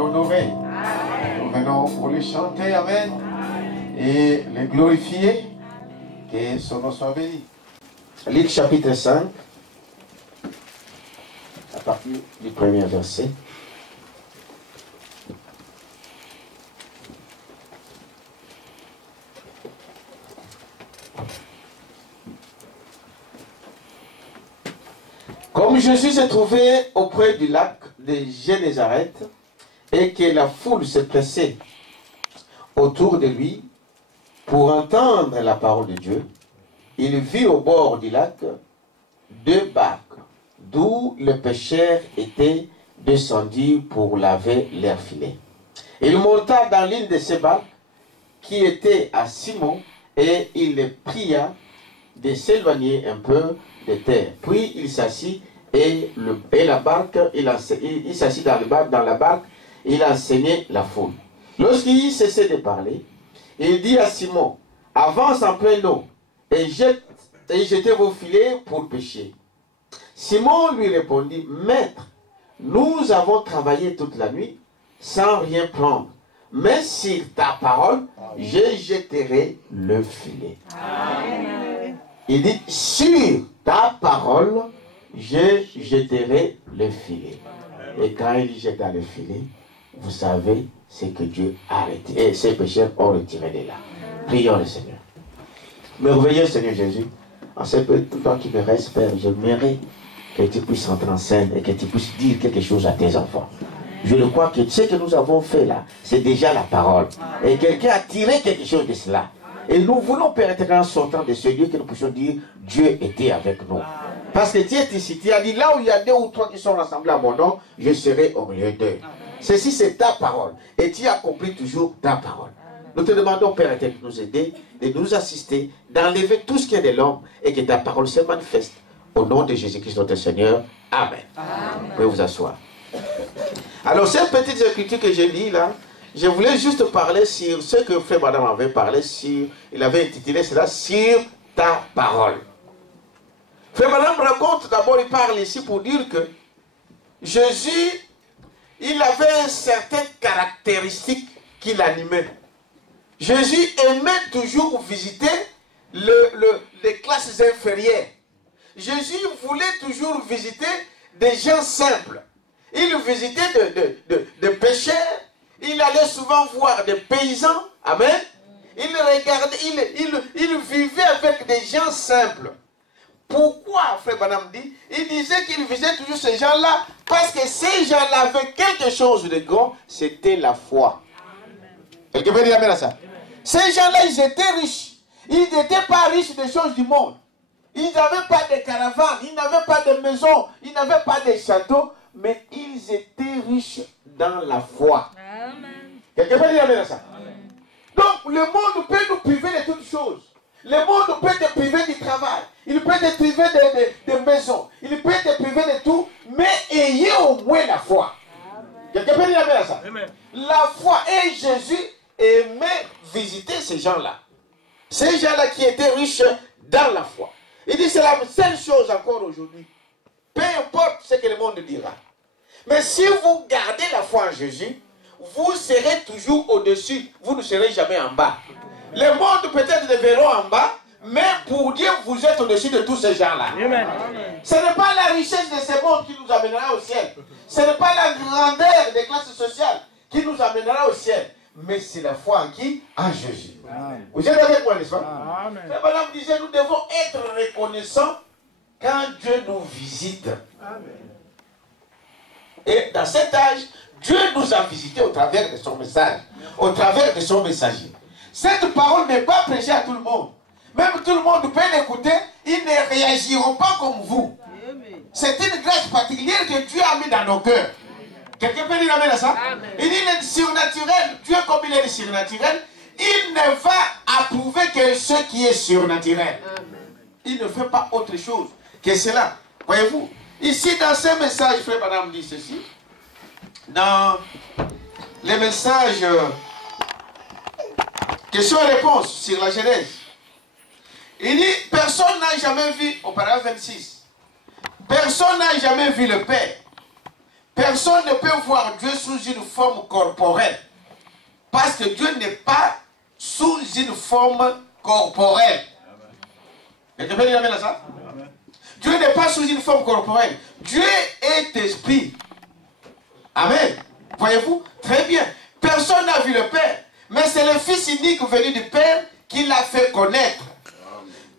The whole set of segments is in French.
l'honorer. Nous venons pour le chanter, Amen, et le glorifier. Que son nom soit béni. Luc chapitre 5, à partir du premier verset. Comme Jésus se trouvait auprès du lac de Génézareth et que la foule se pressait autour de lui pour entendre la parole de Dieu, il vit au bord du lac 2 barques d'où les pêcheurs étaient descendus pour laver leurs filets. Il monta dans l'une de ces barques qui était à Simon et il le pria de s'éloigner un peu de terre. Puis il s'assit et la barque, il s'assit dans la barque, il enseignait la foule. Lorsqu'il cessait de parler, il dit à Simon, avance en pleine eau et jetez vos filets pour pêcher. Simon lui répondit, Maître, nous avons travaillé toute la nuit sans rien prendre, mais sur ta parole, je jetterai le filet. Amen. Il dit, sur ta parole, je jetterai le filet. Et quand il jeta le filet, vous savez ce que Dieu a retiré. Et ces pécheurs ont retiré de là. Prions le Seigneur. Merveilleux Seigneur Jésus, en ce peu de temps qui me reste, Père, j'aimerais que tu puisses entrer en scène et que tu puisses dire quelque chose à tes enfants. Je le crois que ce que nous avons fait là, c'est déjà la parole. Et quelqu'un a tiré quelque chose de cela. Et nous voulons, Père éternel, en sortant de ce lieu, que nous puissions dire, Dieu était avec nous. Parce que tu es ici, tu as dit, là où il y a 2 ou 3 qui sont rassemblés à mon nom, je serai au milieu d'eux. Ceci, c'est ta parole. Et tu accomplis toujours ta parole. Nous te demandons, Père éternel, de nous aider, de nous assister, d'enlever tout ce qui est de l'homme et que ta parole se manifeste. Au nom de Jésus-Christ, notre Seigneur. Amen. Amen. Vous pouvez vous asseoir. Alors, cette petite écriture que j'ai lis là, je voulais juste parler sur ce que Frère Madame avait parlé sur, il avait intitulé cela, sur ta parole. Frère Madame raconte, d'abord il parle ici pour dire que Jésus, il avait certaines caractéristiques qui l'animaient. Jésus aimait toujours visiter les classes inférieures. Jésus voulait toujours visiter des gens simples. Il visitait des pêcheurs. Il allait souvent voir des paysans. Amen. Il regardait, il vivait avec des gens simples. Pourquoi, Frère Branham dit? Il disait qu'il visitait toujours ces gens-là parce que ces gens-là avaient quelque chose de grand, c'était la foi. Quelqu'un peut dire amen à ça? Ces gens-là, ils étaient riches. Ils n'étaient pas riches des choses du monde. Ils n'avaient pas de caravanes, ils n'avaient pas de maisons, ils n'avaient pas de châteaux, mais ils étaient riches dans la foi. Quelqu'un peut dire amen à ça? Amen. Donc, le monde peut nous priver de toutes choses. Le monde peut te priver du travail. Il peut te priver de maisons. Il peut te priver de tout. Mais ayez au moins la foi. Quelqu'un peut dire amen à ça? Amen. La foi. Et Jésus aimait visiter ces gens-là. Ces gens-là qui étaient riches dans la foi. Il dit c'est la seule chose encore aujourd'hui. Peu importe ce que le monde dira. Mais si vous gardez la foi en Jésus, vous serez toujours au-dessus. Vous ne serez jamais en bas. Le monde peut-être le verront en bas, mais pour Dieu, vous êtes au-dessus de tous ces gens-là. Ce n'est pas la richesse de ce monde qui nous amènera au ciel. Ce n'est pas la grandeur des classes sociales qui nous amènera au ciel. Mais c'est la foi en qui? En Jésus. Amen. Vous êtes avec moi, n'est-ce pas? Frère Branham disait, nous devons être reconnaissants quand Dieu nous visite. Amen. Et dans cet âge, Dieu nous a visités au travers de son message, au travers de son messager. Cette parole n'est pas prêchée à tout le monde. Même tout le monde peut l'écouter, ils ne réagiront pas comme vous. C'est une grâce particulière que Dieu a mis dans nos cœurs. Quelqu'un peut dire amen à ça? Amen. Il dit le surnaturel, Dieu comme il est le surnaturel, il ne va approuver que ce qui est surnaturel. Amen. Il ne fait pas autre chose que cela. Voyez-vous? Ici dans ce message, Frère Branham dit ceci. Dans les messages questions-réponses sur la Genèse, il dit personne n'a jamais vu, au paragraphe 26, personne n'a jamais vu le Père. Personne ne peut voir Dieu sous une forme corporelle. Parce que Dieu n'est pas sous une forme corporelle. Quelqu'un peut dire amen à ça? Dieu n'est pas sous une forme corporelle. Dieu est esprit. Amen. Voyez-vous? Très bien. Personne n'a vu le Père. Mais c'est le Fils unique venu du Père qui l'a fait connaître.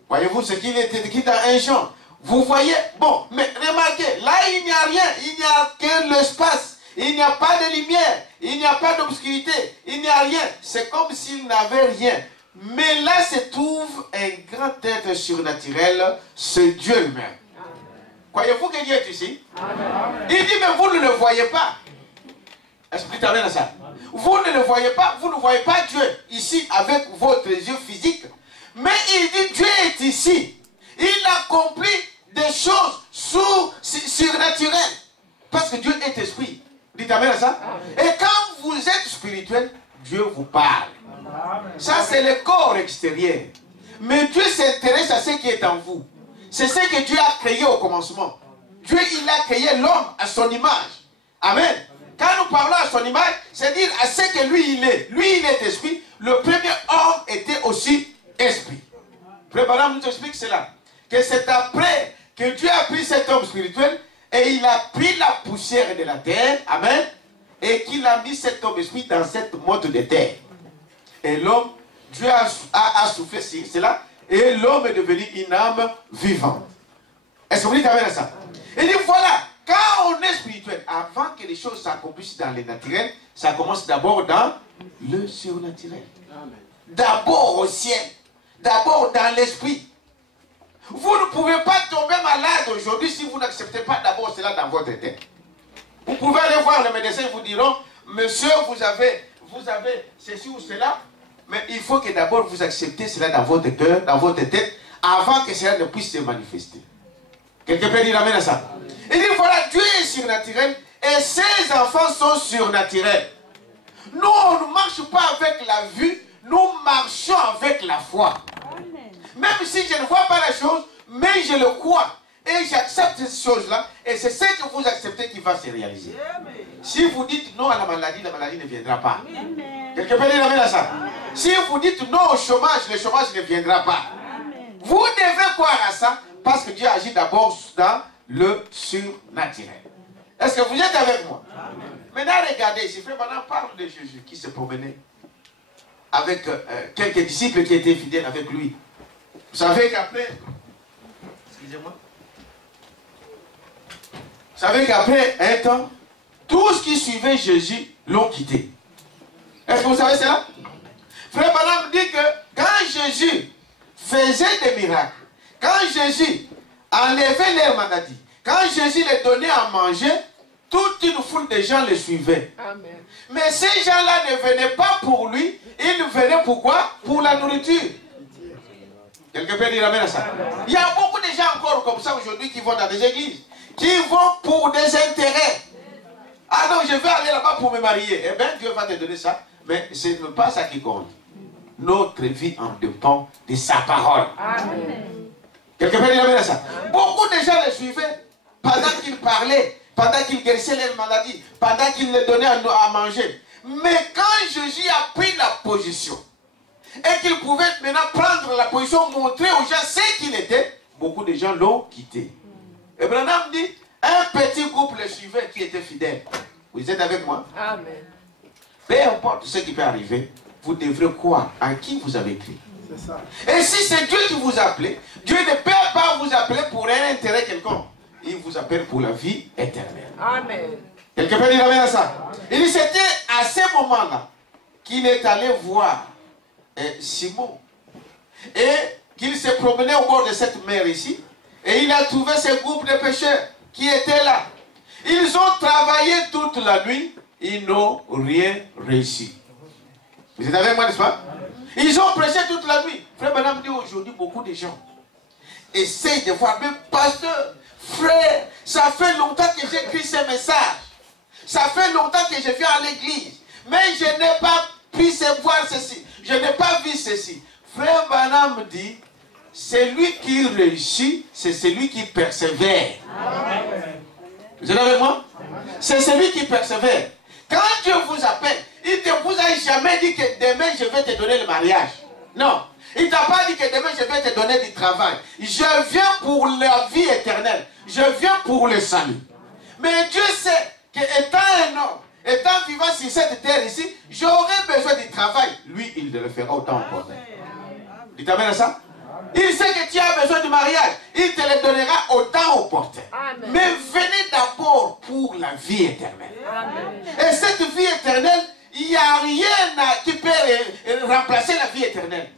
Voyez-vous ce qu'il est écrit dans 1 Jean. Vous voyez? Bon, mais remarquez, là il n'y a rien. Il n'y a que l'espace. Il n'y a pas de lumière. Il n'y a pas d'obscurité. Il n'y a rien. C'est comme s'il n'avait rien. Mais là se trouve un grand être surnaturel, c'est Dieu lui-même. Croyez-vous que Dieu est ici? Amen. Il dit, mais vous ne le voyez pas. Explique-moi bien ça. Vous ne le voyez pas, vous ne voyez pas Dieu ici avec votre yeux physiques. Mais il dit, Dieu est ici. Il accomplit des choses surnaturelles. Parce que Dieu est esprit. Dites amen à ça. Et quand vous êtes spirituel, Dieu vous parle. Ça, c'est le corps extérieur. Mais Dieu s'intéresse à ce qui est en vous. C'est ce que Dieu a créé au commencement. Dieu, il a créé l'homme à son image. Amen. Quand nous parlons à son image, c'est dire à ce que lui, il est. Lui, il est esprit. Le premier homme était aussi esprit. Frère Branham nous explique cela. Que c'est après que Dieu a pris cet homme spirituel et il a pris la poussière de la terre. Amen. Et qu'il a mis cet homme esprit dans cette motte de terre. Et l'homme, Dieu a soufflé sur cela, et l'homme est devenu une âme vivante. Est-ce que vous dites amen à ça? Il dit voilà, quand on est spirituel, avant que les choses s'accomplissent dans le naturel, ça commence d'abord dans le surnaturel. D'abord au ciel, d'abord dans l'esprit. Vous ne pouvez pas tomber malade aujourd'hui si vous n'acceptez pas d'abord cela dans votre tête. Vous pouvez aller voir le médecin, ils vous diront, monsieur, vous avez ceci ou cela. Mais il faut que d'abord vous acceptez cela dans votre cœur, dans votre tête, avant que cela ne puisse se manifester. Quelqu'un peut dire amen à ça? Il dit voilà, Dieu est surnaturel et ses enfants sont surnaturels. Nous, on ne marche pas avec la vue, nous marchons avec la foi. Même si je ne vois pas la chose, mais je le crois. Et j'accepte ces choses-là, et c'est ce que vous acceptez qui va se réaliser. Si vous dites non à la maladie ne viendra pas. Quelqu'un peut dire amen à ça? Si vous dites non au chômage, le chômage ne viendra pas. Vous devrez croire à ça, parce que Dieu agit d'abord dans le surnaturel. Est-ce que vous êtes avec moi? Maintenant, regardez ici, frère Branham parle de Jésus qui se promenait avec quelques disciples qui étaient fidèles avec lui. Vous savez qu'après, excusez-moi, vous savez qu'après un temps, tous qui suivaient Jésus l'ont quitté. Est-ce que vous savez cela? Frère Branham dit que quand Jésus faisait des miracles, quand Jésus enlevait leur maladie, quand Jésus les donnait à manger, toute une foule de gens le suivaient. Amen. Mais ces gens-là ne venaient pas pour lui, ils venaient pourquoi? Pour la nourriture. Quelqu'un peut dire amen à ça? Amen. Il y a beaucoup de gens encore comme ça aujourd'hui qui vont dans des églises, qui vont pour des intérêts. Ah non, je vais aller là-bas pour me marier. Eh bien, Dieu va te donner ça, mais ce n'est pas ça qui compte. Notre vie en dépend de sa parole. Amen. Quelqu'un peut dire amen à ça? Amen. Beaucoup de gens le suivaient pendant qu'il parlait, pendant qu'il guérissait les maladies, pendant qu'il les donnait à manger. Mais quand Jésus a pris la position, et qu'il pouvait maintenant prendre la position, montrer aux gens ce qu'il était, beaucoup de gens l'ont quitté. Et Branham dit, un petit groupe le suivait qui était fidèle. Vous êtes avec moi? Amen. Peu importe ce qui peut arriver, vous devrez croire en qui vous avez cru. Ça. Et si c'est Dieu qui vous appelle, Dieu ne peut pas vous appeler pour un intérêt quelconque. Il vous appelle pour la vie éternelle. Amen. Quelqu'un peut dire amen à ça? Il dit, c'était à ce moment-là qu'il est allé voir Simon. Et qu'il s'est promené au bord de cette mer ici. Et il a trouvé ce groupe de pêcheurs qui étaient là. Ils ont travaillé toute la nuit. Ils n'ont rien réussi. Vous êtes avec moi, n'est-ce pas? Ils ont prêché toute la nuit. Frère Branham dit aujourd'hui, beaucoup de gens essayent de voir, mais pasteur, frère, ça fait longtemps que j'écris ces messages. Ça fait longtemps que je viens à l'église. Mais je n'ai pas pu voir ceci. Je n'ai pas vu ceci. Frère Branham dit, celui qui réussit, c'est celui qui persévère. Amen. Vous êtes avec moi? C'est celui qui persévère. Quand Dieu vous appelle, il ne vous a jamais dit que demain je vais te donner le mariage. Non. Il ne t'a pas dit que demain je vais te donner du travail. Je viens pour la vie éternelle. Je viens pour le salut. Mais Dieu sait qu'étant un homme, étant vivant sur cette terre ici, j'aurai besoin du travail. Lui, il le fera autant encore. Il t'amène à ça? Il sait que tu as besoin de mariage. Il te le donnera autant opportun. Mais venez d'abord pour la vie éternelle. Amen. Et cette vie éternelle, il n'y a rien qui peut remplacer la vie éternelle.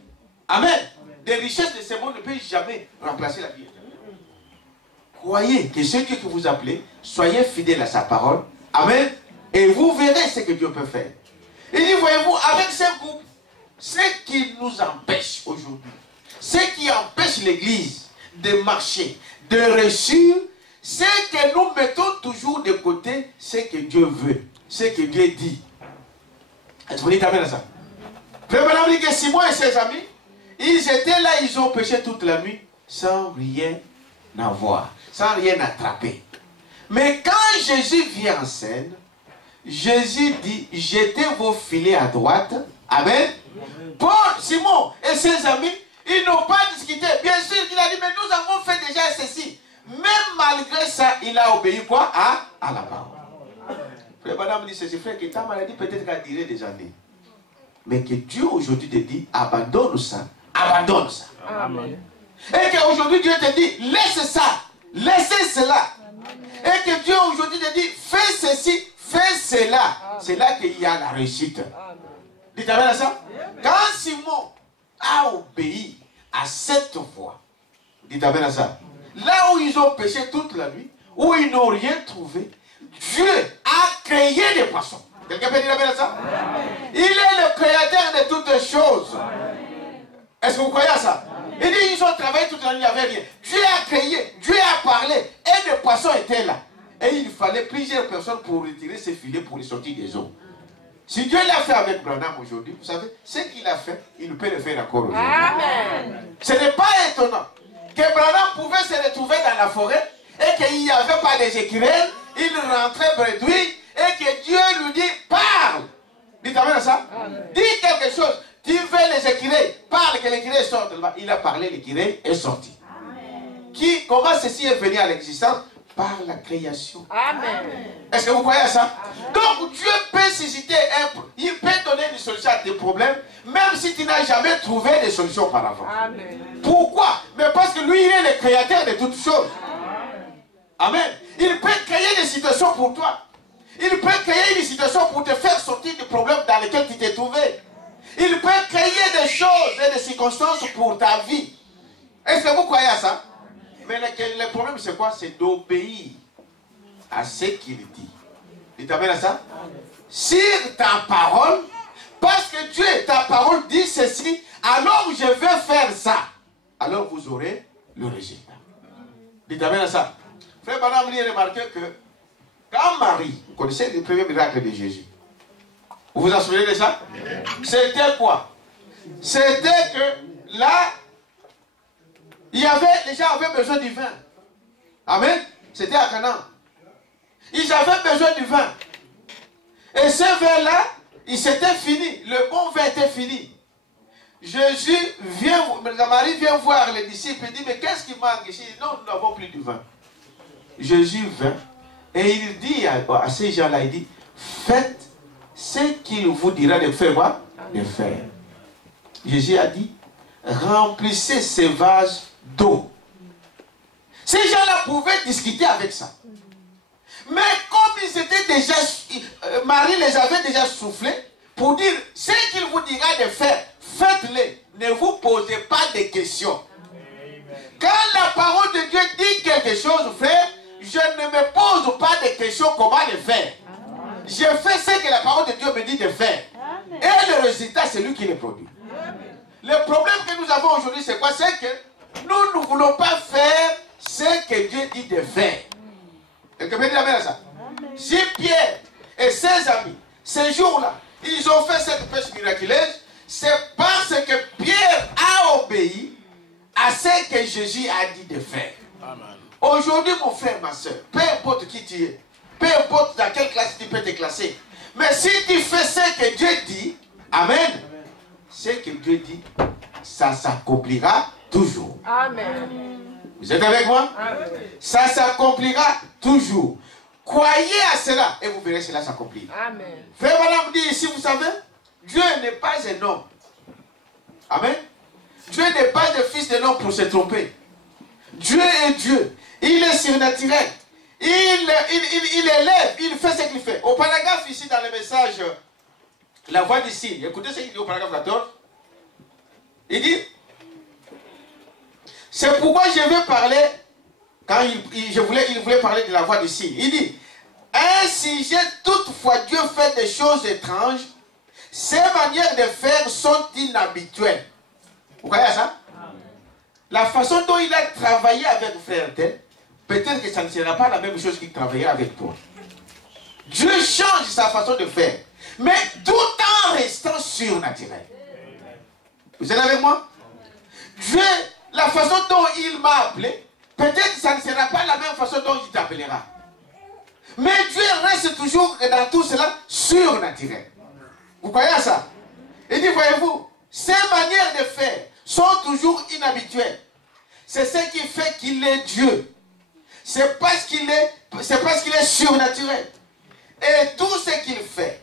Amen. Les richesses de ce monde ne peuvent jamais remplacer la vie éternelle. Croyez que ce Dieu que vous appelez, soyez fidèles à sa parole. Amen. Et vous verrez ce que Dieu peut faire. Il dit, voyez-vous, avec ce groupe, ce qui nous empêche aujourd'hui, ce qui empêche l'Église de marcher, de réussir, c'est que nous mettons toujours de côté ce que Dieu veut, ce que Dieu dit. Est-ce que vous dites amen à ça? Frère Branham dit que Simon et ses amis, ils étaient là, ils ont péché toute la nuit sans rien avoir, sans rien attraper. Mais quand Jésus vient en scène, Jésus dit, jetez vos filets à droite. Amen. Paul, Simon et ses amis, ils n'ont pas discuté. Bien sûr, il a dit, mais nous avons fait déjà ceci. Même malgré ça, il a obéi quoi? À la parole. Frère Madame dit ceci, frère, que ta maladie peut-être qu'elle durer des années. Mais que Dieu aujourd'hui te dit, abandonne ça. Abandonne ça. Amen. Et qu'aujourd'hui Dieu te dit, laisse ça. Laissez cela. Amen. Et que Dieu aujourd'hui te dit, fais ceci, fais cela. C'est là qu'il y a la réussite. Dites amen à ça? Quand Simon a obéi à cette voix, dites amen à ça. Là où ils ont péché toute la nuit, où ils n'ont rien trouvé, Dieu a créé des poissons. Quelqu'un peut dire amen à ça? Il est le créateur de toutes choses. Est-ce que vous croyez à ça? Il dit ils ont travaillé toute la nuit, il n'y avait rien. Dieu a créé, Dieu a parlé, et les poissons étaient là. Et il fallait plusieurs personnes pour retirer ces filets pour les sortir des eaux. Si Dieu l'a fait avec Branham aujourd'hui, vous savez, ce qu'il a fait, il peut le faire encore aujourd'hui. Amen. Ce n'est pas étonnant que Branham pouvait se retrouver dans la forêt et qu'il n'y avait pas des écureuils, il rentrait bredouille et que Dieu lui dit, parle. Dites amen à ça. Amen. Dis quelque chose. Tu veux les écureuils, parle que l'écureuil sorte. Il a parlé, l'écureuil est sorti. Amen. Comment ceci est venu à l'existence? Par la création. Amen. Est-ce que vous croyez à ça? Amen. Donc Dieu peut susciter il peut donner une solution à tes problèmes, même si tu n'as jamais trouvé de solution auparavant. Amen. Pourquoi? Mais parce que lui, il est le créateur de toutes choses. Amen. Amen. Il peut créer des situations pour toi. Il peut créer une situation pour te faire sortir du problème dans lequel tu t'es trouvé. Il peut créer des choses et des circonstances pour ta vie. Est-ce que vous croyez à ça? Mais le problème, c'est quoi? C'est d'obéir à ce qu'il dit. Tu t'amènes à ça? Sur ta parole, parce que Dieu, ta parole dit ceci, alors je vais faire ça. Alors vous aurez le résultat. Tu t'amènes à ça? Frère Branham a remarqué que quand Marie, vous connaissez le premier miracle de Jésus, vous vous en souvenez de ça? C'était quoi? C'était que là, les gens avaient besoin du vin. Amen. C'était à Canaan. Ils avaient besoin du vin. Et ce vin-là, il s'était fini. Le bon vin était fini. Jésus vient, Marie vient voir les disciples et dit, mais qu'est-ce qui manque ici? Non, nous n'avons plus de vin. Jésus vint et il dit à ces gens-là, il dit, faites ce qu'il vous dira de faire quoi? De faire. Jésus a dit, remplissez ces vases d'eau. Ces gens-là pouvaient discuter avec ça. Mais comme ils étaient déjà, Marie les avait déjà soufflés pour dire, ce qu'il vous dira de faire, faites-le. Ne vous posez pas de questions. Quand la parole de Dieu dit quelque chose, frère, je ne me pose pas de questions comment le faire. Je fais ce que la parole de Dieu me dit de faire. Et le résultat, c'est lui qui le produit. Le problème que nous avons aujourd'hui, c'est quoi? C'est que nous ne voulons pas faire ce que Dieu dit de faire. Quelqu'un peut dire amen à ça? Si Pierre et ses amis, ces jours-là, ils ont fait cette pêche miraculeuse, c'est parce que Pierre a obéi à ce que Jésus a dit de faire. Amen. Aujourd'hui, mon frère, ma soeur, peu importe qui tu es, peu importe dans quelle classe tu peux te classer, mais si tu fais ce que Dieu dit, Amen, ce que Dieu dit, ça s'accomplira toujours. Amen. Vous êtes avec moi? Amen. Ça s'accomplira toujours. Croyez à cela et vous verrez cela s'accomplir. Amen. Frère Madame dit ici, vous savez, Dieu n'est pas un homme. Amen. Dieu n'est pas un fils de l'homme pour se tromper. Dieu est Dieu. Il est surnaturel. Il élève, il fait ce qu'il fait. Au paragraphe ici dans le message, la voix du signe, écoutez ce qu'il dit au paragraphe 14. Il dit, c'est pourquoi je vais parler, quand il voulait parler de la voix du signe. Il dit, ainsi j'ai toutefois Dieu fait des choses étranges, ses manières de faire sont inhabituelles. Vous voyez ça? La façon dont il a travaillé avec frère tel, peut-être que ça ne sera pas la même chose qu'il travaillera avec toi. Dieu change sa façon de faire, mais tout en restant surnaturel. Vous êtes avec moi? Dieu, la façon dont il m'a appelé, peut-être que ça ne sera pas la même façon dont il t'appellera. Mais Dieu reste toujours dans tout cela surnaturel. Vous croyez à ça? Il dit, voyez-vous, ces manières de faire sont toujours inhabituelles. C'est ce qui fait qu'il est Dieu. C'est parce qu'il est surnaturel. Et tout ce qu'il fait,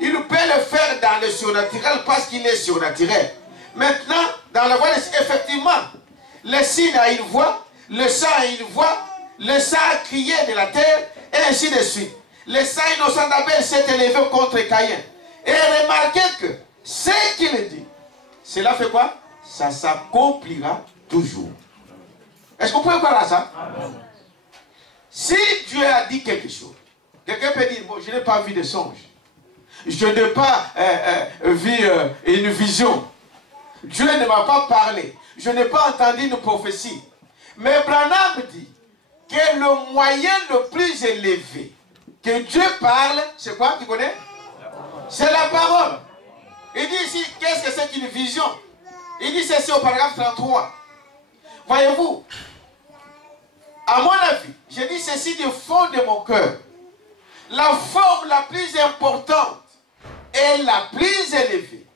il peut le faire dans le surnaturel parce qu'il est surnaturel. Maintenant, dans la voie, effectivement, le signe a une voix, le sang a une voix, le sang a crié de la terre, et ainsi de suite. Le sang innocent d'Abel s'est élevé contre Caïn. Et remarquez que ce qu'il dit, cela fait quoi? Ça s'accomplira toujours. Est-ce qu'on peut croire à ça? Amen. Si Dieu a dit quelque chose, quelqu'un peut dire, bon, je n'ai pas vu de songe. Je n'ai pas vu une vision. Dieu ne m'a pas parlé. Je n'ai pas entendu une prophétie. Mais Branham dit que le moyen le plus élevé que Dieu parle, c'est quoi? Tu connais? C'est la parole. Il dit ici, qu'est-ce que c'est qu'une vision? Il dit ceci au paragraphe 33. Voyez-vous, à mon avis, je dis ceci du fond de mon cœur. La forme la plus importante et la plus élevée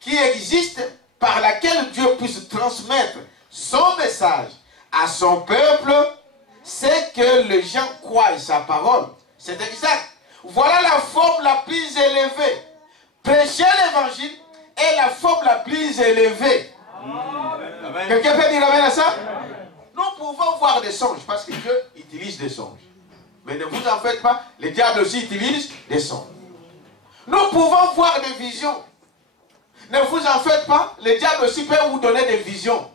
qui existe par laquelle Dieu puisse transmettre son message à son peuple, c'est que les gens croient à sa parole. C'est exact. Voilà la forme la plus élevée. Prêcher l'évangile est la forme la plus élevée. Quelqu'un peut dire amen à ça? Nous pouvons voir des songes parce que Dieu utilise des songes. Mais ne vous en faites pas, le diable aussi utilise des songes. Nous pouvons voir des visions. Ne vous en faites pas, le diable aussi peut vous donner des visions.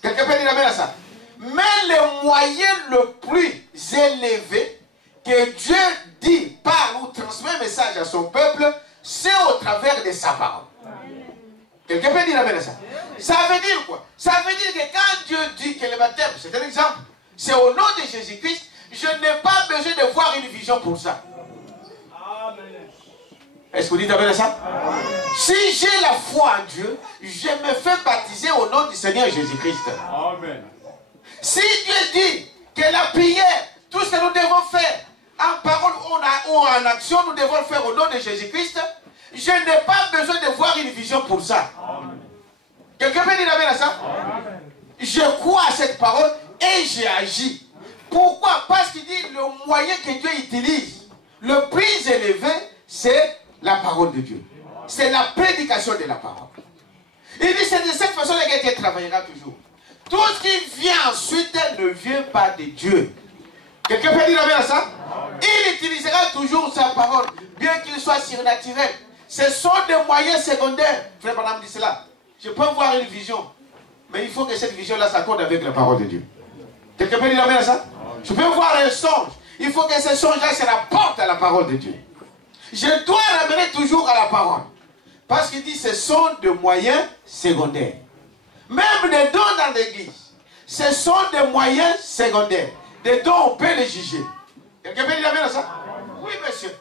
Quelqu'un peut dire amen à ça? Mais le moyen le plus élevé que Dieu dit, parle ou transmet un message à son peuple, c'est au travers de sa parole. Quelqu'un peut dire amen à ça? Ça veut dire quoi? Ça veut dire que quand Dieu dit que le baptême, c'est un exemple, c'est au nom de Jésus-Christ, je n'ai pas besoin de voir une vision pour ça. Est-ce que vous dites amen à ça? Amen. Si j'ai la foi en Dieu, je me fais baptiser au nom du Seigneur Jésus-Christ. Amen. Si Dieu dit que la prière, tout ce que nous devons faire, en parole ou en action, nous devons le faire au nom de Jésus-Christ, je n'ai pas besoin de voir une vision pour ça. Quelqu'un peut dire amen à ça? Amen. Je crois à cette parole et j'ai agi. Pourquoi? Parce qu'il dit le moyen que Dieu utilise, le plus élevé, c'est la parole de Dieu. C'est la prédication de la parole. Il dit c'est de cette façon que Dieu travaillera toujours. Tout ce qui vient ensuite ne vient pas de Dieu. Quelqu'un peut dire amen à ça? Il utilisera toujours sa parole, bien qu'il soit surnaturel. Ce sont des moyens secondaires. Frère Branham dit cela. Je peux voir une vision, mais il faut que cette vision-là s'accorde avec la parole de Dieu. Quelqu'un peut dire amen à ça? Je peux voir un songe. Il faut que ce songe-là se rapporte à la parole de Dieu. Je dois ramener toujours à la parole. Parce qu'il dit ce sont des moyens secondaires. Même des dons dans l'église, ce sont des moyens secondaires. Des dons, on peut les juger. Quelqu'un peut dire amen à ça? Oui, monsieur.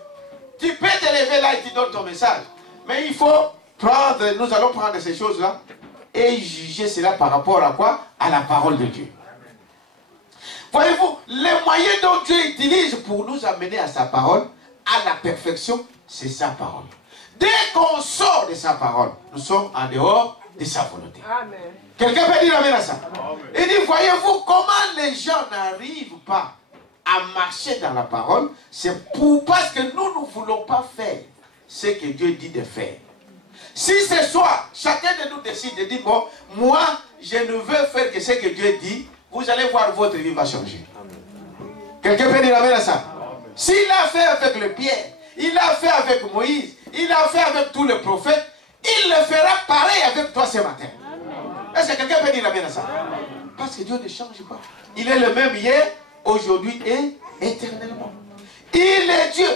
Tu peux te lever là et tu donnes ton message. Mais il faut prendre, nous allons prendre ces choses-là et juger cela par rapport à quoi? À la parole de Dieu. Voyez-vous, les moyens dont Dieu utilise pour nous amener à sa parole, à la perfection, c'est sa parole. Dès qu'on sort de sa parole, nous sommes en dehors de sa volonté. Amen. Quelqu'un peut dire amen à ça? Amen. Il dit, voyez-vous comment les gens n'arrivent pas à marcher dans la parole? C'est parce que nous ne voulons pas faire ce que Dieu dit de faire. Si ce soir, chacun de nous décide de dire, bon, moi, je ne veux faire que ce que Dieu dit, vous allez voir, votre vie va changer. Quelqu'un peut dire amen à ça? S'il a fait avec le Pierre, il a fait avec Moïse, il a fait avec tous les prophètes, il le fera pareil avec toi ce matin. Est-ce que quelqu'un peut dire amen à ça? Parce que Dieu ne change pas. Il est le même hier, aujourd'hui et éternellement. Il est Dieu.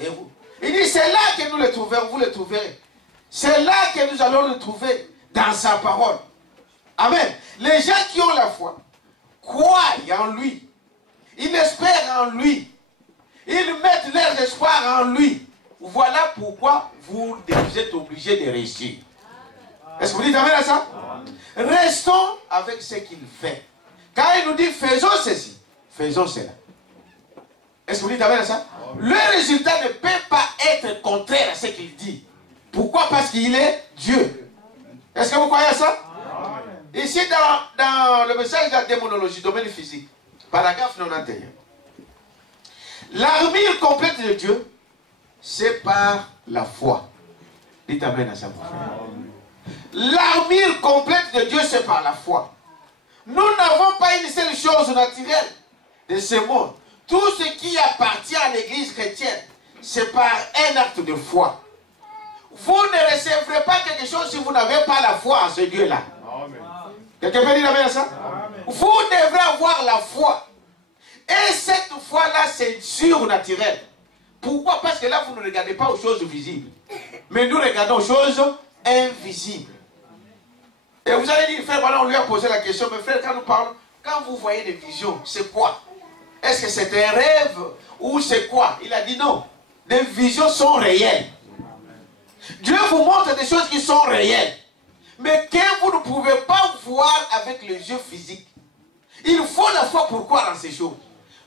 Et vous? Il dit, c'est là que nous le trouvons, vous le trouverez. C'est là que nous allons le trouver, dans sa parole. Amen. Les gens qui ont la foi, croient en lui. Ils espèrent en lui. Ils mettent leur espoir en lui. Voilà pourquoi vous êtes obligés de réussir. Est-ce que vous dites amen à ça? Restons avec ce qu'il fait. Quand il nous dit faisons ceci, faisons cela. Est-ce que vous dites amen à ça? Le résultat ne peut pas être contraire à ce qu'il dit. Pourquoi? Parce qu'il est Dieu. Est-ce que vous croyez à ça? Ici, dans le message de la démonologie, domaine physique, paragraphe 91. L'armure complète de Dieu, c'est par la foi. Dites amen à ça, mon frère. L'armure complète de Dieu, c'est par la foi. Nous n'avons pas une seule chose naturelle de ce monde. Tout ce qui appartient à l'église chrétienne, c'est par un acte de foi. Vous ne recevrez pas quelque chose si vous n'avez pas la foi en ce Dieu-là. Quelqu'un peut dire amen à ça? Amen. Vous devrez avoir la foi. Et cette foi-là, c'est surnaturel. Pourquoi? Parce que là, vous ne regardez pas aux choses visibles. Mais nous regardons aux choses invisibles. Et vous allez dire, frère, voilà, on lui a posé la question, mais frère, quand nous parlons, quand vous voyez des visions, c'est quoi? Est-ce que c'est un rêve ou c'est quoi? Il a dit non. Les visions sont réelles. Dieu vous montre des choses qui sont réelles. Mais que vous ne pouvez pas voir avec les yeux physiques. Il faut la foi pour croire en ces choses.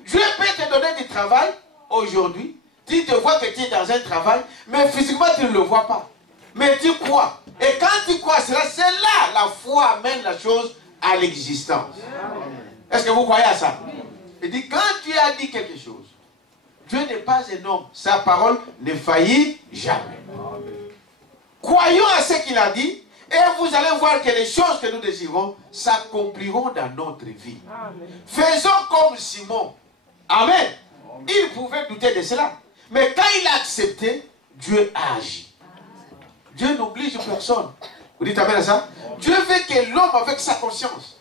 Dieu peut te donner du travail aujourd'hui. Tu te vois que tu es dans un travail, mais physiquement tu ne le vois pas. Mais tu crois. Et quand tu crois cela, c'est là la foi amène la chose à l'existence. Est-ce que vous croyez à ça? Il dit, quand Dieu a dit quelque chose, Dieu n'est pas un homme. Sa parole ne faillit jamais. Croyons à ce qu'il a dit. Et vous allez voir que les choses que nous désirons s'accompliront dans notre vie. Amen. Faisons comme Simon. Amen. Il pouvait douter de cela. Mais quand il a accepté, Dieu a agi. Dieu n'oblige personne. Vous dites amen à ça? Dieu veut que l'homme avec sa conscience,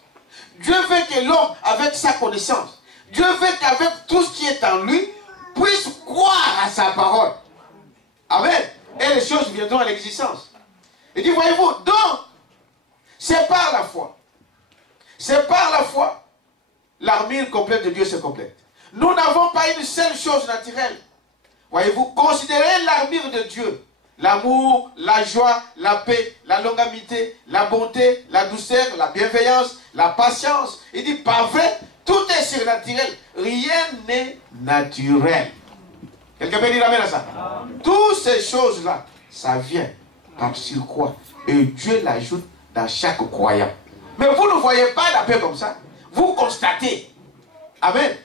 Dieu veut que l'homme avec sa connaissance, Dieu veut qu'avec tout ce qui est en lui, puisse croire à sa parole. Amen. Et les choses viendront à l'existence. Il dit, voyez-vous, donc, c'est par la foi. C'est par la foi. L'armure complète de Dieu se complète. Nous n'avons pas une seule chose naturelle. Voyez-vous, considérez l'armure de Dieu. L'amour, la joie, la paix, la longanimité, la bonté, la douceur, la bienveillance, la patience. Il dit, pas vrai, tout est surnaturel. Rien n'est naturel. Quelqu'un peut dire amen à ça? Toutes ces choses-là, ça vient par surcroît. Et Dieu l'ajoute dans chaque croyant. Mais vous ne voyez pas la paix comme ça. Vous constatez. Amen.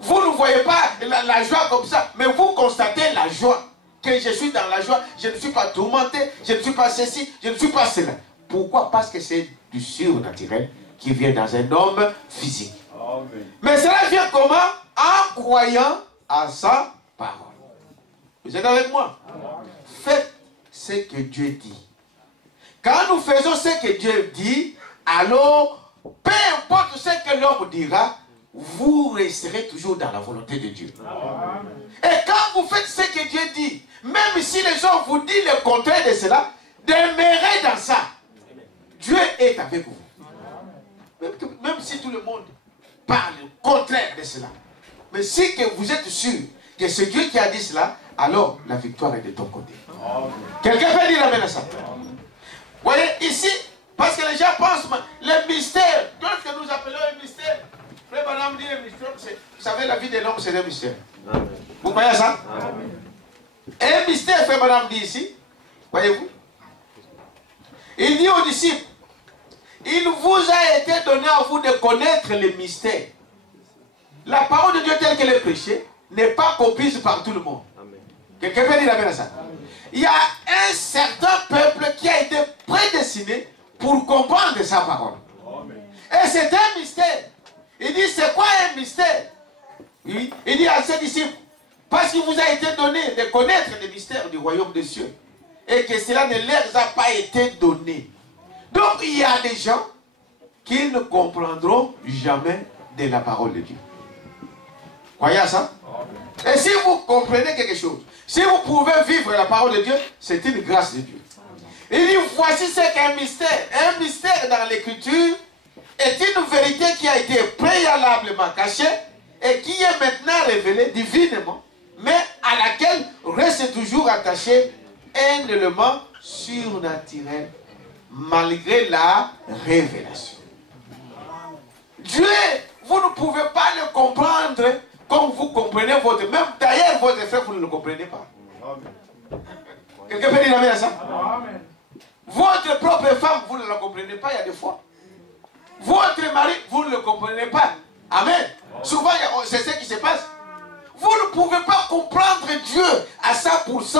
Vous ne voyez pas la joie comme ça. Mais vous constatez la joie. Que je suis dans la joie. Je ne suis pas tourmenté. Je ne suis pas ceci. Je ne suis pas cela. Pourquoi? Parce que c'est du surnaturel qui vient dans un homme physique. Amen. Mais cela vient comment? En croyant à sa parole. Vous êtes avec moi? Amen. Faites ce que Dieu dit. Quand nous faisons ce que Dieu dit, alors, peu importe ce que l'homme dira, vous resterez toujours dans la volonté de Dieu. Amen. Et quand vous faites ce que Dieu dit, même si les gens vous disent le contraire de cela, demeurez dans ça. Dieu est avec vous. Même si tout le monde parle le contraire de cela. Mais si que vous êtes sûr que c'est Dieu qui a dit cela, alors la victoire est de ton côté. Quelqu'un peut dire amen à ça? Vous voyez, ici, parce que les gens pensent, le mystère, qu'est-ce que nous appelons un mystère? Madame dit un mystère, vous savez, la vie de l'homme, c'est un mystère. Amen. Vous croyez ça? Amen. Un mystère, Frère Madame dit ici, voyez-vous? Il dit aux disciples, il vous a été donné à vous de connaître les mystères. La parole de Dieu telle qu'elle est prêchée n'est pas comprise par tout le monde. Quelqu'un peut dire amen à ça? Amen. Il y a un certain peuple qui a été prédestiné pour comprendre sa parole. Amen. Et c'est un mystère. Il dit, c'est quoi un mystère? Il dit à ses disciples, parce qu'il vous a été donné de connaître les mystères du royaume des cieux, et que cela ne leur a pas été donné. Donc il y a des gens qui ne comprendront jamais de la parole de Dieu. Croyez à ça? Amen. Et si vous comprenez quelque chose, si vous pouvez vivre la parole de Dieu, c'est une grâce de Dieu. Il dit, voici ce qu'est un mystère. Un mystère dans l'écriture est une vérité qui a été préalablement cachée et qui est maintenant révélée divinement, mais à laquelle reste toujours attaché un élément surnaturel malgré la révélation. Dieu, vous ne pouvez pas le comprendre comme vous comprenez votre... Même d'ailleurs, votre frère, vous ne le comprenez pas. Quelqu'un peut dire amen à ça? Amen. Votre propre femme, vous ne la comprenez pas, il y a des fois. Votre mari, vous ne le comprenez pas. Amen. Amen. Souvent, c'est ce qui se passe. Vous ne pouvez pas comprendre Dieu à 100%,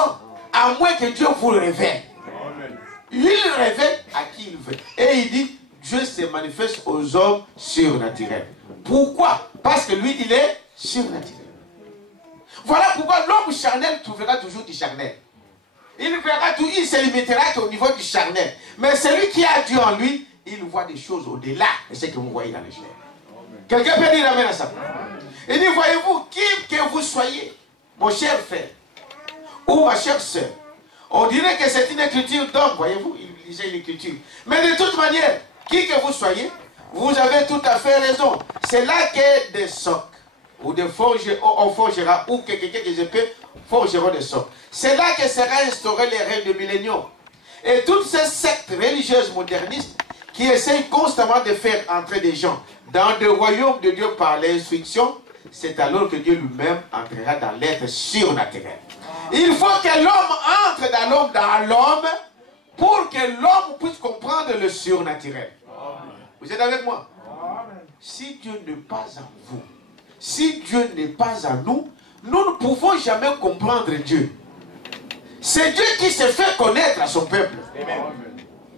à moins que Dieu vous le révèle. Amen. Il révèle à qui il veut. Et il dit, Dieu se manifeste aux hommes surnaturels. Pourquoi? Parce que lui, il est surnaturel. Voilà pourquoi l'homme charnel trouvera toujours du charnel. Il verra tout, il se limitera qu'au niveau du charnel. Mais celui qui a Dieu en lui, il voit des choses au-delà de ce que vous voyez dans les chair. Quelqu'un peut dire amen à ça? Il dit, voyez-vous, qui que vous soyez, mon cher frère, ou ma chère soeur, on dirait que c'est une écriture d'homme, voyez-vous, il lisait l'écriture. Mais de toute manière, qui que vous soyez, vous avez tout à fait raison. C'est là que des socs, ou des on forgera, ou que quelqu'un des épées forgeront des socs. C'est là que sera instauré les règles de millénium. Et toutes ces sectes religieuses modernistes qui essayent constamment de faire entrer des gens dans le royaume de Dieu par l'instruction, c'est alors que Dieu lui-même entrera dans l'être surnaturel. Il faut que l'homme entre dans l'homme pour que l'homme puisse comprendre le surnaturel. Vous êtes avec moi? Si Dieu n'est pas en vous, si Dieu n'est pas en nous, nous ne pouvons jamais comprendre Dieu. C'est Dieu qui se fait connaître à son peuple.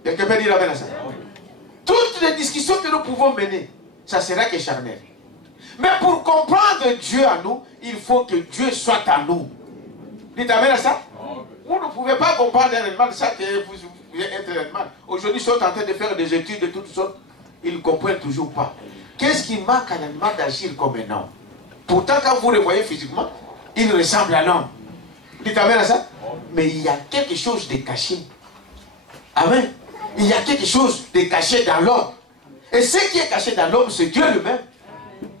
Quelqu'un peut dire amen à ça? Toutes les discussions que nous pouvons mener, ça sera que charnel. Mais pour comprendre Dieu à nous, il faut que Dieu soit à nous. Dites amen à ça? Vous ne pouvez pas comprendre un animal, ça que vous êtes un animal. Aujourd'hui, ils sont en train de faire des études de toutes sortes. Ils ne comprennent toujours pas. Qu'est-ce qui marque un animal d'agir comme un homme? Pourtant, quand vous le voyez physiquement, il ressemble à l'homme. Dites amen à ça? Mais il y a quelque chose de caché. Amen. Il y a quelque chose de caché dans l'homme. Et ce qui est caché dans l'homme, c'est Dieu lui-même.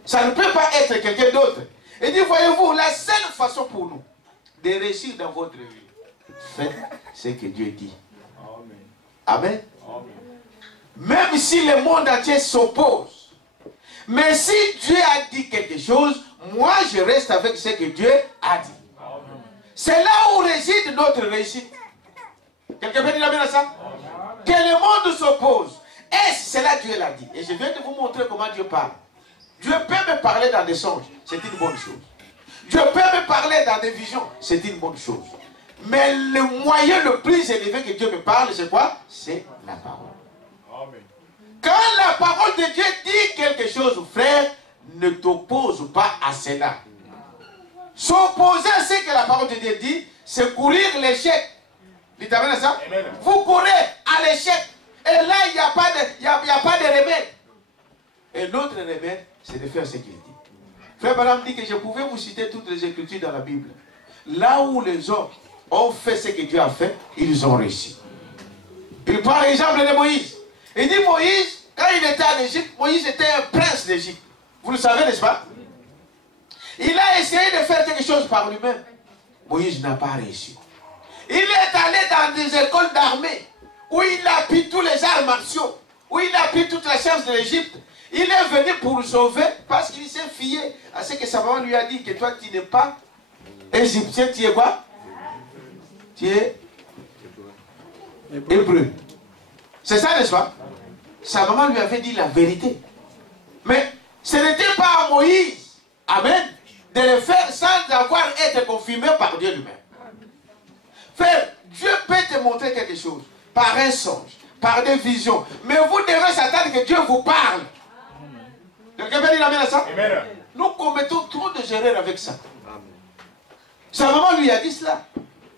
Ça ne peut pas être quelqu'un d'autre. Et dit, voyez-vous, la seule façon pour nous de réussir dans votre vie, faites ce que Dieu dit. Amen. Amen. Même si le monde entier s'oppose, mais si Dieu a dit quelque chose, moi je reste avec ce que Dieu a dit. C'est là où réside notre réussite. Quelqu'un peut dire amen à ça? Amen. Que le monde s'oppose. Et c'est là Dieu l'a dit. Et je viens de vous montrer comment Dieu parle. Dieu peut me parler dans des songes, c'est une bonne chose. Dieu peut me parler dans des visions, c'est une bonne chose. Mais le moyen le plus élevé que Dieu me parle, c'est quoi? C'est la parole. Amen. Quand la parole de Dieu dit quelque chose, frère, ne t'oppose pas à cela. S'opposer à ce que la parole de Dieu dit, c'est courir l'échec. Dites amen à ça? Amen. Vous courez à l'échec. Et là, il n'y a pas de remède. Et l'autre remède, c'est de faire ce qu'il dit. Frère Branham dit que je pouvais vous citer toutes les écritures dans la Bible. Là où les hommes ont fait ce que Dieu a fait, ils ont réussi. Il prend l'exemple de Moïse. Il dit Moïse, quand il était en Égypte, Moïse était un prince d'Égypte. Vous le savez, n'est-ce pas? Il a essayé de faire quelque chose par lui-même. Moïse n'a pas réussi. Il est allé dans des écoles d'armée où il a appris tous les arts martiaux, où il a appris toute la science de l'Égypte. Il est venu pour sauver parce qu'il s'est fié à ce que sa maman lui a dit, que toi tu n'es pas égyptien, tu es quoi? Tu es hébreu. C'est ça, n'est-ce pas? Sa maman lui avait dit la vérité. Mais ce n'était pas à Moïse, amen, de le faire sans avoir été confirmé par Dieu lui-même. Frère, Dieu peut te montrer quelque chose par un songe, par des visions. Mais vous devez s'attendre que Dieu vous parle. Quelqu'un peut dire amen à ça? Amen. Nous commettons trop de erreurs avec ça. Sa maman lui a dit cela.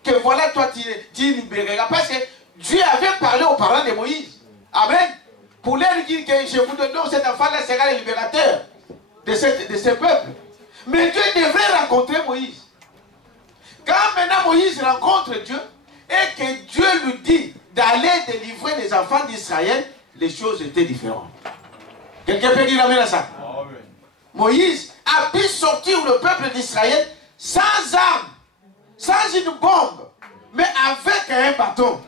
Que voilà, toi tu libéreras. Parce que Dieu avait parlé aux parents de Moïse. Amen. Pour leur dire que je vous donne cet enfant-là sera le libérateur de ce peuple. Mais Dieu devrait rencontrer Moïse. Quand maintenant Moïse rencontre Dieu et que Dieu lui dit d'aller délivrer les enfants d'Israël, les choses étaient différentes. Quelqu'un peut dire amen à ça? Amen. Moïse a pu sortir le peuple d'Israël sans armes, sans une bombe, mais avec un bâton.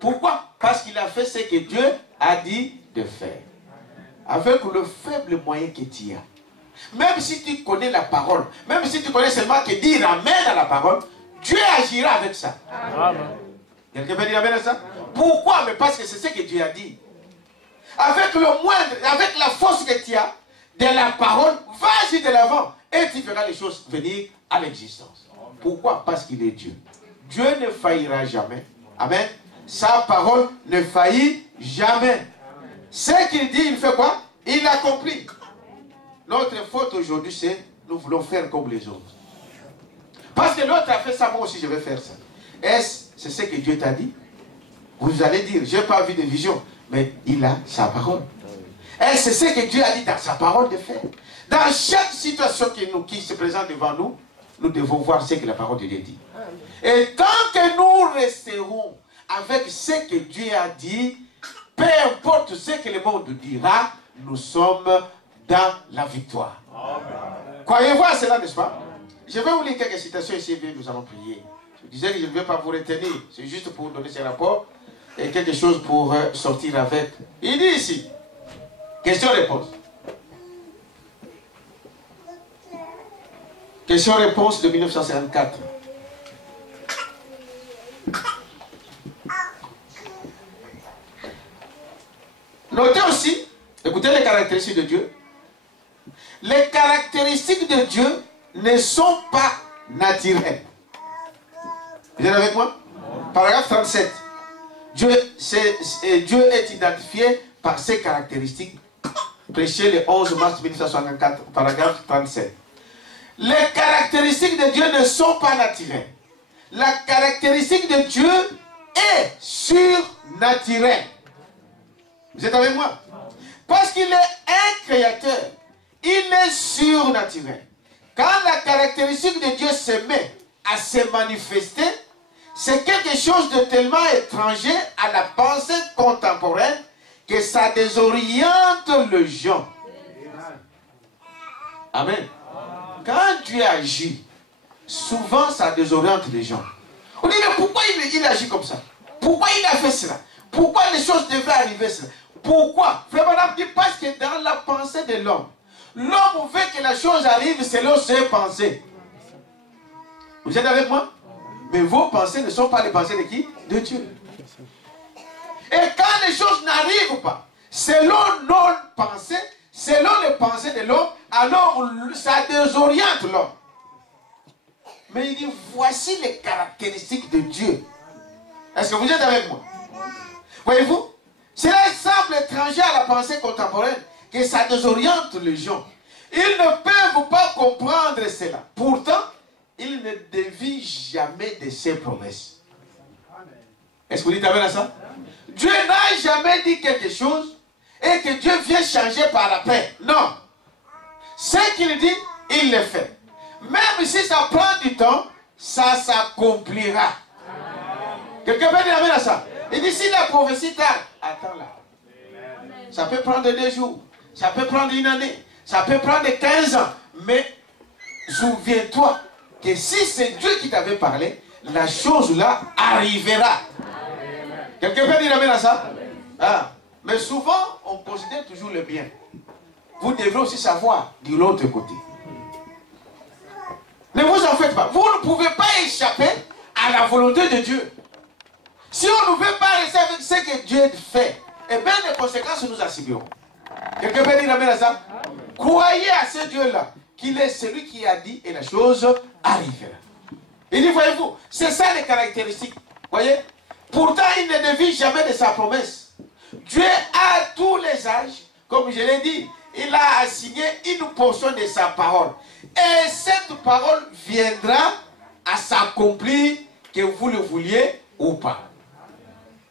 Pourquoi? Parce qu'il a fait ce que Dieu a dit de faire. Avec le faible moyen que tu as. Même si tu connais la parole, même si tu connais seulement que dire amen à la parole, Dieu agira avec ça. Amen. Quelqu'un peut dire amen à ça? Pourquoi? Mais parce que c'est ce que Dieu a dit. Avec le moindre, avec la force que tu as de la parole, vas-y de l'avant et tu verras les choses venir à l'existence. Pourquoi? Parce qu'il est Dieu. Dieu ne faillira jamais. Amen. Sa parole ne faillit jamais. Ce qu'il dit, il fait quoi? Il accomplit. Notre faute aujourd'hui, c'est nous voulons faire comme les autres. Parce que l'autre a fait ça, moi aussi je vais faire ça. Est-ce c'est ce que Dieu t'a dit? Vous allez dire, je n'ai pas vu de vision, mais il a sa parole. Est-ce c'est ce que Dieu a dit dans sa parole de faire? Dans chaque situation qui se présente devant nous, nous devons voir ce que la parole de Dieu dit. Et tant que nous resterons avec ce que Dieu a dit, peu importe ce que le monde dira, nous sommes dans la victoire. Croyez-vous à cela, n'est-ce pas? Je vais vous lire quelques citations ici, et nous allons prier. Je disais que je ne vais pas vous retenir, c'est juste pour vous donner ce rapport et quelque chose pour sortir avec. Il dit ici, question-réponse. Question-réponse de 1954. Notez aussi, écoutez les caractéristiques de Dieu. Les caractéristiques de Dieu ne sont pas naturelles. Vous êtes avec moi? Paragraphe 37. Dieu est identifié par ses caractéristiques. Prêché le 11 mars 1954, paragraphe 37. Les caractéristiques de Dieu ne sont pas naturelles. La caractéristique de Dieu est surnaturelle. Vous êtes avec moi? Parce qu'il est un créateur. Il est surnaturel. Quand la caractéristique de Dieu se met à se manifester, c'est quelque chose de tellement étranger à la pensée contemporaine que ça désoriente les gens. Amen. Quand Dieu agit, souvent ça désoriente les gens. On dit, mais pourquoi il agit comme ça? Pourquoi il a fait cela? Pourquoi les choses devaient arriver cela? Pourquoi? Frère Madame dit, parce que dans la pensée de l'homme, l'homme veut que la chose arrive selon ses pensées. Vous êtes avec moi? Mais vos pensées ne sont pas les pensées de qui? De Dieu. Et quand les choses n'arrivent pas, selon nos pensées, selon les pensées de l'homme, alors ça désoriente l'homme. Mais il dit, voici les caractéristiques de Dieu. Est-ce que vous êtes avec moi? Voyez-vous? Cela semble étranger à la pensée contemporaine, que ça désoriente les gens. Ils ne peuvent pas comprendre cela. Pourtant, ils ne dévient jamais de ses promesses. Est-ce que vous dites amen à ça? Dieu n'a jamais dit quelque chose et que Dieu vient changer par la paix. Non. Ce qu'il dit, il le fait. Même si ça prend du temps, ça s'accomplira. Quelqu'un peut dire amen à ça? Il dit, si la prophétie tarde, attends-la. Ça peut prendre 2 jours, ça peut prendre 1 année, ça peut prendre 15 ans. Mais souviens-toi que si c'est Dieu qui t'avait parlé, la chose là arrivera. Quelqu'un peut dire amen à ça? Ah. Mais souvent, on considère toujours le bien. Vous devez aussi savoir de l'autre côté. Ne vous en faites pas. Vous ne pouvez pas échapper à la volonté de Dieu. Si on ne veut pas rester avec ce que Dieu fait, eh bien les conséquences nous assumons. Quelqu'un peut dire amen à ça? Croyez à ce Dieu-là, qu'il est celui qui a dit et la chose arrivera. Il dit, voyez-vous, c'est ça les caractéristiques. Voyez? Pourtant, il ne dévie jamais de sa promesse. Dieu à tous les âges, comme je l'ai dit, il a assigné une portion de sa parole. Et cette parole viendra à s'accomplir, que vous le vouliez ou pas.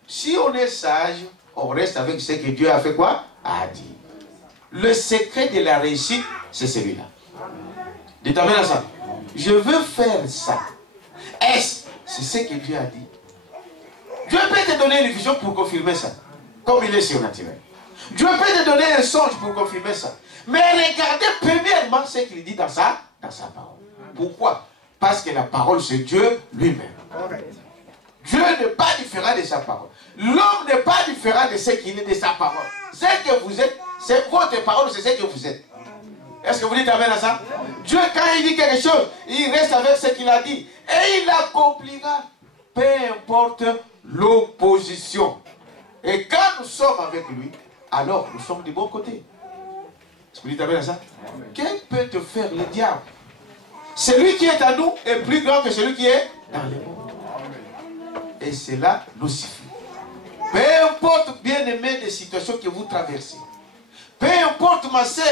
Si on est sage, on reste avec ce que Dieu a fait quoi? A dit. Le secret de la réussite, c'est celui-là. Dites amen à ça. Je veux faire ça. Est-ce, c'est ce que Dieu a dit. Dieu peut te donner une vision pour confirmer ça. Comme il est surnaturel. Dieu peut te donner un songe pour confirmer ça. Mais regardez premièrement ce qu'il dit dans sa parole. Pourquoi? Parce que la parole, c'est Dieu lui-même. Dieu n'est pas différent de sa parole. L'homme n'est pas différent de ce qu'il est de sa parole. Ce que vous êtes, c'est votre parole, c'est ce que vous êtes. Est-ce que vous dites amen à ça? Dieu, quand il dit quelque chose, il reste avec ce qu'il a dit. Et il accomplira. Peu importe l'opposition. Et quand nous sommes avec lui, alors nous sommes du bon côté. Est-ce que vous dites amen à ça? Quel peut te faire le diable? Celui qui est à nous est plus grand que celui qui est dans le monde. Et cela nous suffit. Peu importe, bien aimé, les situations que vous traversez. Peu importe, ma sœur,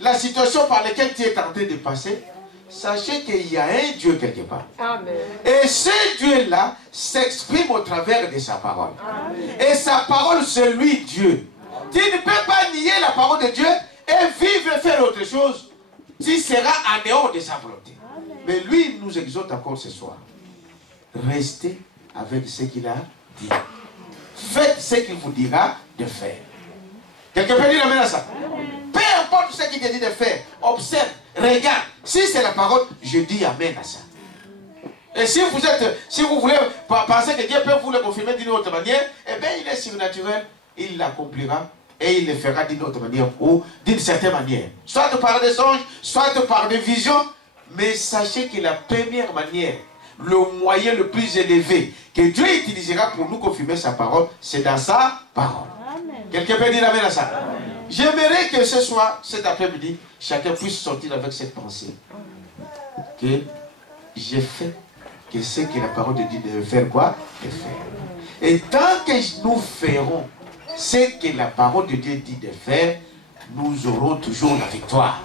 la situation par laquelle tu es en train de passer, sachez qu'il y a un Dieu quelque part. Amen. Et ce Dieu-là s'exprime au travers de sa parole. Amen. Et sa parole, c'est lui, Dieu. Tu ne peux pas nier la parole de Dieu et vivre et faire autre chose. Tu seras en dehors de sa volonté. Amen. Mais lui, il nous exhorte encore ce soir. Restez avec ce qu'il a dit. Faites ce qu'il vous dira de faire. Quelqu'un peut dire amen à ça? Amen. Peu importe ce qu'il te dit de faire, observe, regarde. Si c'est la parole, je dis amen à ça. Et si vous voulez penser que Dieu peut vous le confirmer d'une autre manière, eh bien il est surnaturel, il l'accomplira et il le fera d'une autre manière ou d'une certaine manière. Soit par des songes, soit par des visions, mais sachez que la première manière, le moyen le plus élevé que Dieu utilisera pour nous confirmer sa parole, c'est dans sa parole. Quelqu'un peut dire amen à ça? J'aimerais que ce soir, cet après-midi, chacun puisse sortir avec cette pensée. Que j'ai fait que ce que la parole de Dieu devait faire quoi? De faire. Et tant que nous ferons ce que la parole de Dieu dit de faire, nous aurons toujours la victoire.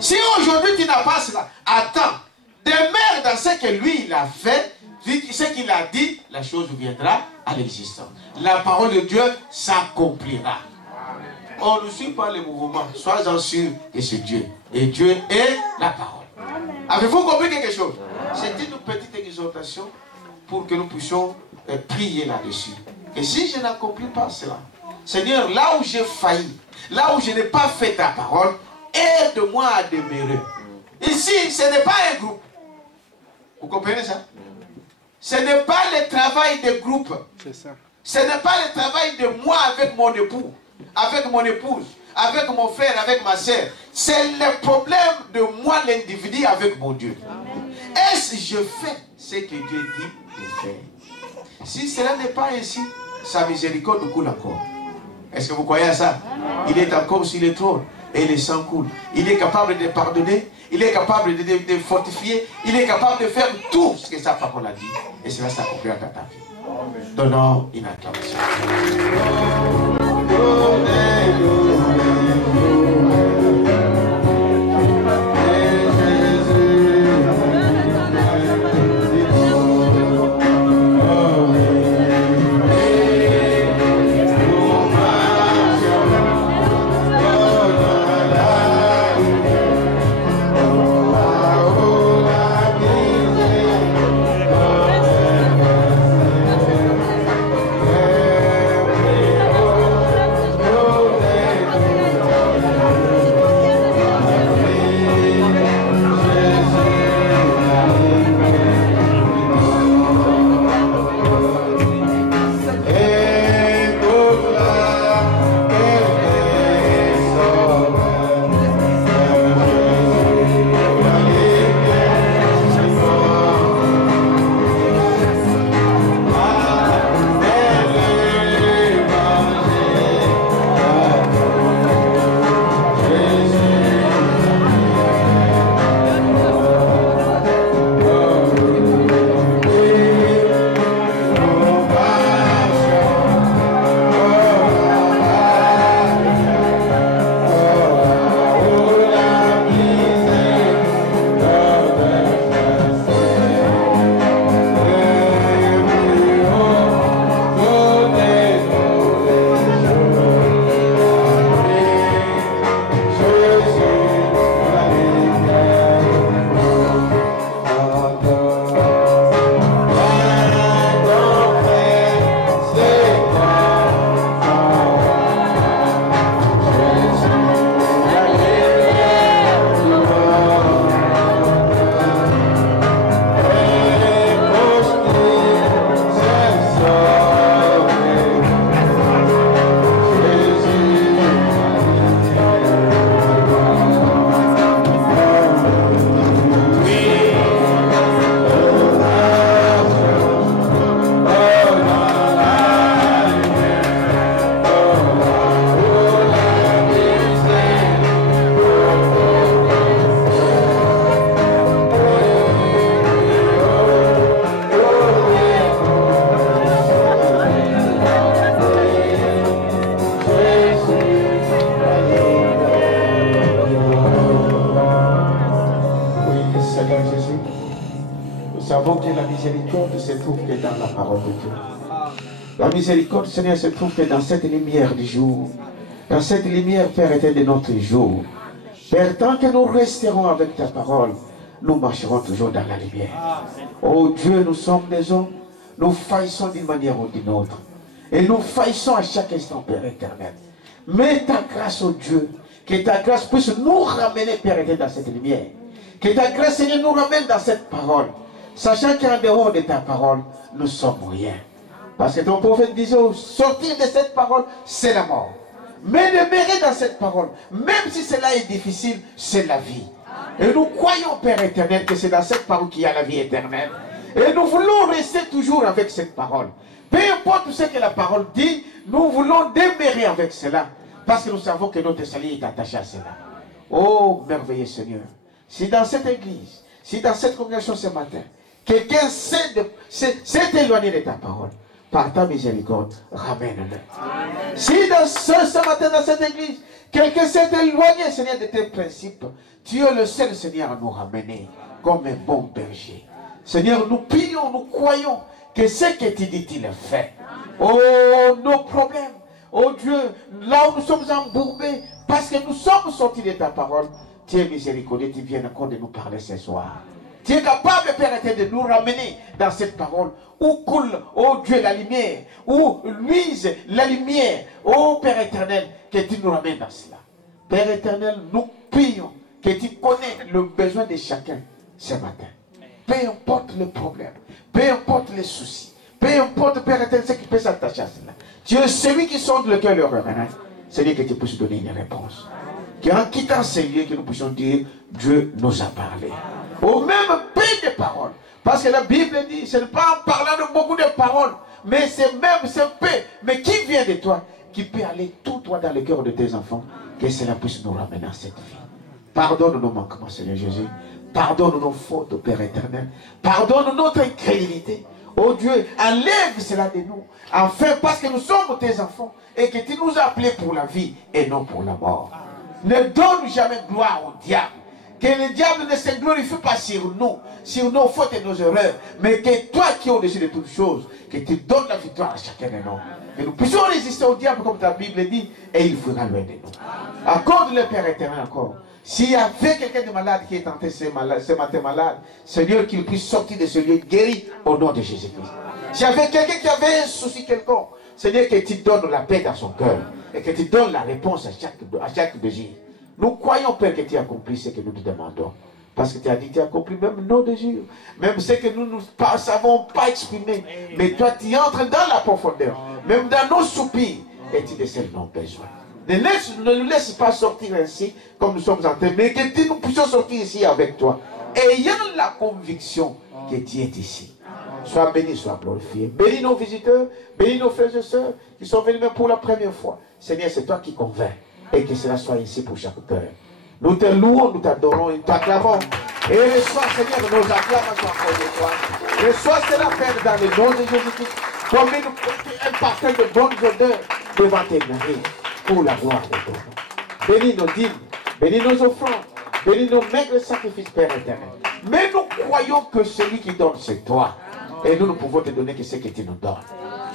Si aujourd'hui tu n'as pas cela, attends. Demeure dans ce que lui il a fait, ce qu'il a dit, la chose viendra à l'existence. La parole de Dieu s'accomplira. On ne suit pas les mouvements. Sois-en sûr que c'est Dieu. Et Dieu est la parole. Avez-vous compris quelque chose? C'est une petite exhortation pour que nous puissions prier là-dessus. Et si je n'accomplis pas cela, Seigneur, là où j'ai failli, là où je n'ai pas fait ta parole, aide-moi à demeurer. Ici, ce n'est pas un groupe. Vous comprenez ça? Ce n'est pas le travail de groupe. C'est ça. Ce n'est pas le travail de moi avec mon époux, avec mon épouse, avec mon frère, avec ma soeur. C'est le problème de moi, l'individu, avec mon Dieu. Est-ce que je fais ce que Dieu dit de faire? Si cela n'est pas ainsi, sa miséricorde coule encore. Est-ce que vous croyez à ça? Il est encore sur le trône et le sang coule. Il est capable de pardonner. Il est capable de fortifier. Il est capable de faire tout ce que sa parole a dit. Et cela s'accomplira dans ta vie. Donnons une acclamation. Oh miséricorde se trouve que dans la parole de Dieu. La miséricorde, Seigneur, se trouve que dans cette lumière du jour. Dans cette lumière, Père éternel, de notre jour. Père, tant que nous resterons avec ta parole, nous marcherons toujours dans la lumière. Oh Dieu, nous sommes des hommes. Nous faillissons d'une manière ou d'une autre. Et nous faillissons à chaque instant, Père éternel. Mais ta grâce, oh Dieu, que ta grâce puisse nous ramener, Père éternel, dans cette lumière. Que ta grâce, Seigneur, nous ramène dans cette parole. Sachant qu'en dehors de ta parole, nous sommes rien. Parce que ton prophète disait, sortir de cette parole, c'est la mort. Mais demeurer dans cette parole, même si cela est difficile, c'est la vie. Et nous croyons, Père éternel, que c'est dans cette parole qu'il y a la vie éternelle. Et nous voulons rester toujours avec cette parole. Peu importe ce que la parole dit, nous voulons demeurer avec cela. Parce que nous savons que notre salut est attaché à cela. Oh, merveilleux Seigneur. Si dans cette église, si dans cette congrégation ce matin, quelqu'un s'est éloigné de ta parole, par ta miséricorde, ramène-le. Si dans ce matin, dans cette église, quelqu'un s'est éloigné, Seigneur, de tes principes, tu es le seul, Seigneur, à nous ramener comme un bon berger. Seigneur, nous prions, nous croyons que ce que tu dis, tu le fais. Oh, nos problèmes, oh Dieu, là où nous sommes embourbés, parce que nous sommes sortis de ta parole, tu es miséricordieux, tu viens encore de nous parler ce soir. Tu es capable, Père éternel, de nous ramener dans cette parole où coule, oh Dieu, la lumière, où luise la lumière, oh Père éternel, que tu nous ramènes dans cela. Père éternel, nous prions que tu connais le besoin de chacun ce matin. Peu importe le problème, peu importe les soucis, peu importe, Père éternel, ce qui peut s'attacher à cela. Tu es celui qui sonde le cœur et le revenant. Seigneur, que tu puisses donner une réponse. Qu'en quittant ces lieux, que nous puissions dire, Dieu nous a parlé. Au même peu de paroles. Parce que la Bible dit, ce n'est pas en parlant de beaucoup de paroles, mais c'est même ce peu, mais qui vient de toi, qui peut aller tout droit dans le cœur de tes enfants, que cela puisse nous ramener à cette vie. Pardonne nos manquements, Seigneur Jésus. Pardonne nos fautes, Père éternel. Pardonne notre incrédulité. Oh Dieu, enlève cela de nous. Enfin, parce que nous sommes tes enfants et que tu nous as appelés pour la vie et non pour la mort. Ne donne jamais gloire au diable. Que le diable ne se glorifie pas sur nous, sur nos fautes et nos erreurs, mais que toi qui es au-dessus de toutes choses, que tu donnes la victoire à chacun de nous. Que nous puissions résister au diable comme ta Bible dit, et il fuira loin de nous. Accorde-le, Père éternel, encore. S'il y avait quelqu'un de malade qui est tenté ce matin malade, Seigneur, qu'il puisse sortir de ce lieu guéri au nom de Jésus-Christ. S'il y avait quelqu'un qui avait un souci quelconque, Seigneur, que tu donnes la paix dans son cœur et que tu donnes la réponse à chaque désir. Nous croyons, Père, que tu as accompli ce que nous te demandons. Parce que tu as dit que tu as accompli même nos désirs. Même ce que nous ne savons pas exprimer. Mais toi, tu entres dans la profondeur. Même dans nos soupirs. Et tu décèles nos besoins. Ne nous laisse pas sortir ainsi comme nous sommes en train. Mais que nous puissions sortir ici avec toi. Ayant la conviction que tu es ici. Sois béni, sois glorifié. Bénis nos visiteurs. Bénis nos frères et sœurs qui sont venus même pour la première fois. Seigneur, c'est toi qui convaincs. Et que cela soit ici pour chaque cœur. Nous te louons, nous t'adorons et nous t'acclamons. Et reçois, Seigneur, nos acclamations encore de toi. Reçois cela, Père, dans le nom de Jésus-Christ. Comme un parfum de bonnes odeurs devant tes nariz pour la gloire de ton nom. Bénis nos dîmes, bénis nos offrandes, bénis nos maigres sacrifices, Père éternel. Mais nous croyons que celui qui donne, c'est toi. Et nous ne pouvons te donner que ce que tu nous donnes.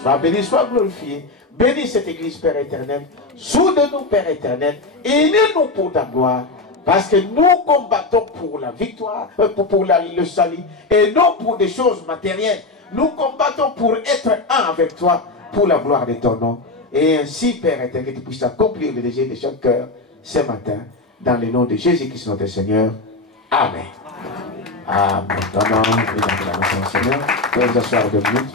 Sois béni, sois glorifié. Bénis cette église, Père éternel. Soude-nous, Père éternel. Aide-nous pour ta gloire. Parce que nous combattons pour la victoire, pour le salut. Et non pour des choses matérielles. Nous combattons pour être un avec toi, pour la gloire de ton nom. Et ainsi, Père éternel, que tu puisses accomplir le désir de chaque cœur ce matin. Dans le nom de Jésus-Christ, notre Seigneur. Amen. Amen. Amen. Seigneur. Vous pouvez vous asseoir 2 minutes.